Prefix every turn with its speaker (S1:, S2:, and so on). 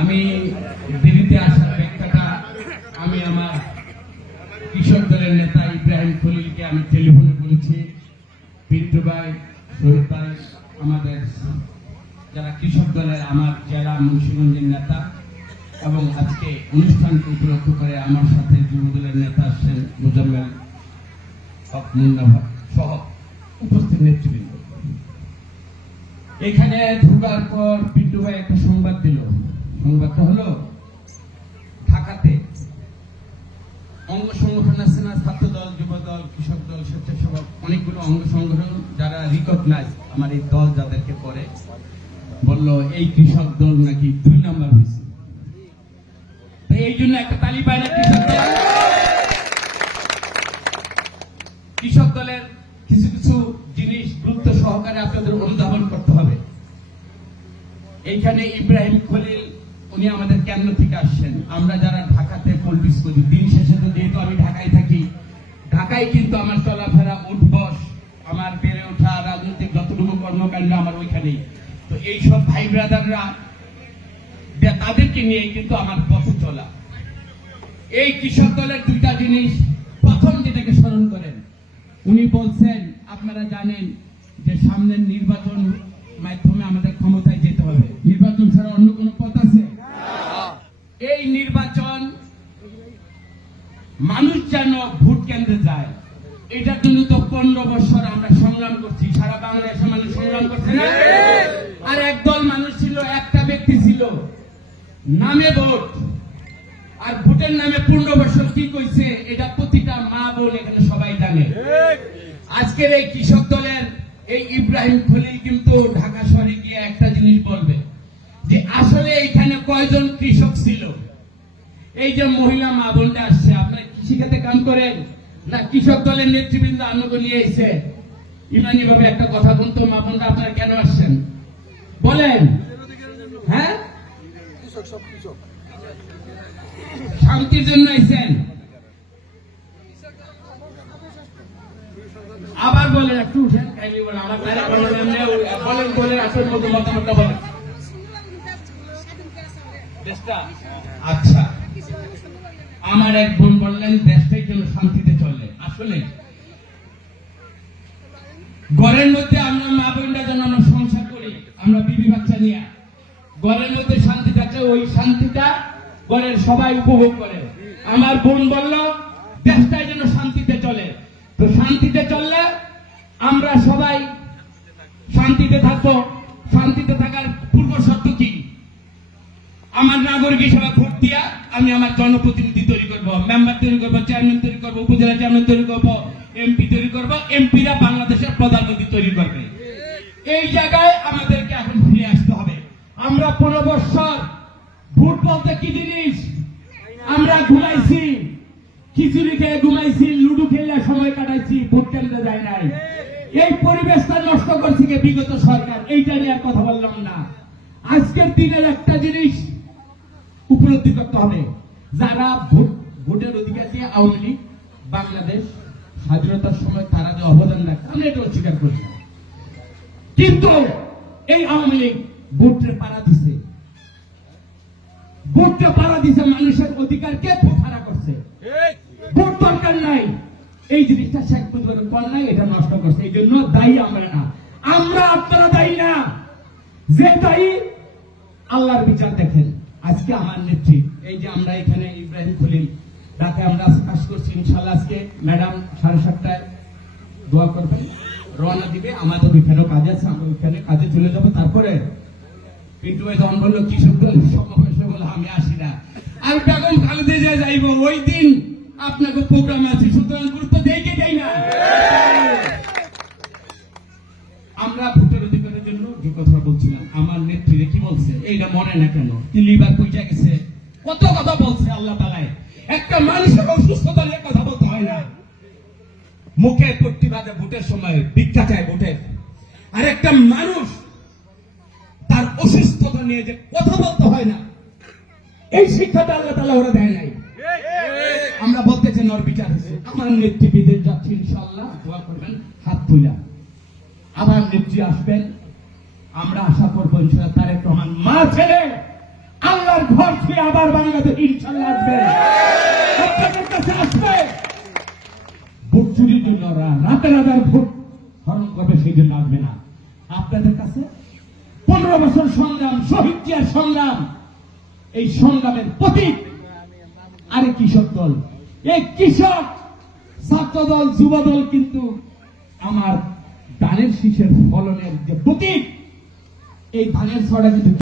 S1: আমি দিল্লিতে আসার ব্যাখ্যাটা আমি আমার কৃষক দলের নেতা ইব্রাহিম খলিলকে আমি টেলিফোনে বলেছি। পিন্টু ভাই, শহীদ ভাই, আমাদের যারা কৃষক দলের আমার জেলা মুন্সিগঞ্জের নেতা এবং আজকে অনুষ্ঠানকে উপলক্ষ করে আমার সাথে যুব দলের নেতা আসছেন মুজাম্মেল হক মুন্না সহ উপস্থিত নেতৃবৃন্দ। এখানে ঢোকার পর পিন্টু ভাই একটা হলো ঢাকাতে অঙ্গ সংগঠন আছে না ছাত্র দল, যুব দল, কৃষক দল, স্বেচ্ছাসেবক, অনেকগুলো অঙ্গ সংগঠন, যারা রিকগনাইজ আমার এই দল যাদেরকে করে, বলল, এই কৃষক দল নাকি দুই হয়েছে। এই জন্য একটা তালি পায় না কৃষক দল। কৃষক দলের কিছু কিছু জিনিস গুরুত্ব সহকারে আপনাদের অনুধাবন করতে হবে। এইখানে ইব্রাহিম খলিল উনি আমাদের কেন্দ্র থেকে আসছেন। আমরা যারা ঢাকাতে পলিটিক্স করি, দিন শেষে তো যেহেতু আমি ঢাকায় থাকি, ঢাকায় কিন্তু আমার চলাফেরা উঠবস আমার বেড়ে ওঠা, রাজনৈতিক যতটুকু কর্মকাণ্ড আমার ওইখানেই তো এই সব ভাই ব্রাদাররা তাদেরকে নিয়ে কিন্তু আমার পথ চলা। এই কৃষক দলের দুইটা জিনিস, প্রথম যেটাকে স্মরণ করেন, উনি বলছেন, আপনারা জানেন যে সামনের নির্বাচন মাধ্যমে আমাদের ক্ষমতায় যেতে হবে। নির্বাচন ছাড়া অন্য কোনো পথ আছে এই নির্বাচন মানুষ যেন ভোট কেন্দ্রে যায় এটার জন্য তো পনেরো বছর আমরা সংগ্রাম করছি, সারা বাংলাদেশের মানুষ সংগ্রাম করছে না? আর একদল মানুষ ছিল, একটা ব্যক্তি ছিল, নামে ভোট। আর ভোটের নামে পনেরো বছর কি কইছে, এটা প্রতিটা মা বোন এখানে সবাই জানে। আজকের এই কৃষক দলের এই ইব্রাহিম খলিল কিন্তু ঢাকা শহরে গিয়ে একটা জিনিস বলবে, যে আসলে এখানে কয়জন কৃষক ছিল? এই যে মহিলা মা বোনটা আসছে আপনারা কৃষিখাতে কাম করেন না কৃষক দলের নেতৃবৃন্দ আমাকে নিয়ে এসে ইমানি ভাবে একটা কথা বলতো মা বোনরা আপনারা কেন আসছেন? বলেন। হ্যাঁ? শান্তির জন্য এসেছেন। আবার বলেন একটু উঠেন বলেন আমার বলেন বলেন বলেন আসল মতো মতামতটা বলেন। আচ্ছা। আমার এক বোন বললেন দেশটাই যেন শান্তিতে চলে। আসলে ঘরের মধ্যে আমরা মা বোনরা যেন আমরা সংসার করি, আমরা বিবি বাচ্চা নিয়ে। ঘরের মধ্যে শান্তি থাকে ওই শান্তিটা ঘরের সবাই উপভোগ করে। আমার বোন বলল, দেশটাই যেন শান্তিতে চলে। তো শান্তিতে চললে আমরা সবাই শান্তিতে থাকব। শান্তিতে থাকার পূর্ব শর্ত কি? আমার নাগরিক হিসেবে ভোট দিয়া আমি আমার জনপ্রতিনিধি তৈরি করব মেম্বার তৈরি করব চেয়ারম্যান তৈরি করব, উপজেলা চেয়ারম্যান তৈরি করব এমপি তৈরি করব এমপিরা বাংলাদেশের প্রধানমন্ত্রী তৈরি করবে। এই জায়গায় আমাদেরকে এখন ফিরে আসতে হবে। আমরা পনেরো বৎসর ভোট বলতে কি জিনিস? আমরা ঘুমাইছি, খিচুড়ি খেয়ে ঘুমাইছি, লুডু খেলে সময় কাটাইছি, ভোট কেন্দ্রে যায় নাই। এই পরিবেশটা নষ্ট করছে বিগত সরকার। এইটা নিয়ে আর কথা বললাম না। আজকের দিনের একটা জিনিস উপলব্ধি করতে হবে যারা ভোট, ভোটের অধিকার দিয়ে আওয়ামী লীগ, বাংলাদেশ, স্বাধীনতার সময় তারা যে অবদান রাখে আমরা এটা অস্বীকার করছি কিন্তু এই আওয়ামী লীগ ভোটে পাড়া দিছে। ভোটটা পাড়া দিছে মানুষের অধিকারকে প্রথারা করছে। ভোট দরকার নাই। এই জিনিসটা শেখ মুজিবুর কর নাই, এটা নষ্ট করছে। এই জন্য দায়ী আমরা না। আমরা আপনারা দায়ী না। যে দায়ী, আল্লাহর বিচার দেখেন। আজকে আমার নেত্রী, এই যে আমরা এখানে ইব্রাহিম খলিল, রাতে আমরা কাজ করছি ইনশাল্লাহ আজকে ম্যাডাম সাড়ে সাতটায় দোয়া করবেন, রওনা দিবে, আমাদের ওইখানেও কাজ আছে, আমরা ওইখানে কাজে চলে যাব। তারপরে পিন্টু ভাই তখন বলল, কি সব সমাবেশে বলে আমি আসি না। আর বেগম খালেদা যে যাইব, ওই দিন আপনাকে প্রোগ্রাম আছে, সুতরাং গুরুত্ব কে দেই না? আমরা ভোটের অধিকারের জন্য যে কথা বলছিলাম, আমার নেত্রী কি বলছে? এইটা মনে না কেন? লিভার কইটা গেছে, কত কথা বলছে আল্লাহ তালায় একটা মানুষের অসুস্থতা নিয়ে কথা বলতে হয় না। মুখে প্রতিবাদে ভোটের সময় ভিক্ষা চায় ভোটের আর একটা মানুষ তার অসুস্থতা নিয়ে যে কথা বলতে হয় না, এই শিক্ষাটা আল্লাহ তালা ওরা দেয় নাই। আমরা বলতে চাই নর বিচার হয়েছে। আমার নেত্রী বিদেশ যাচ্ছে ইনশাল্লাহ দোয়া করবেন, হাত তুলা। আবার নেত্রী আসবেন। আমরা আশা করব ইনশাল্লাহ মা ছেলে আবার বাংলাদেশ ইনশাল্লাহ আসবে আসবে। ভোট চুরির জন্য ওরা রাতে রাতের ভোট হরণ করবে, সেই জন্য আসবে না। আপনাদের কাছে পনেরো বছর সংগ্রাম, শহীদ জিয়ার সংগ্রাম, এই সংগ্রামের প্রতীক আরে কৃষক দল। এই কৃষক ছাত্র দল যুব দল কিন্তু আমার ধানের শীষের ফলনের যে প্রতীক, এই ধানের ছড়া কিন্তু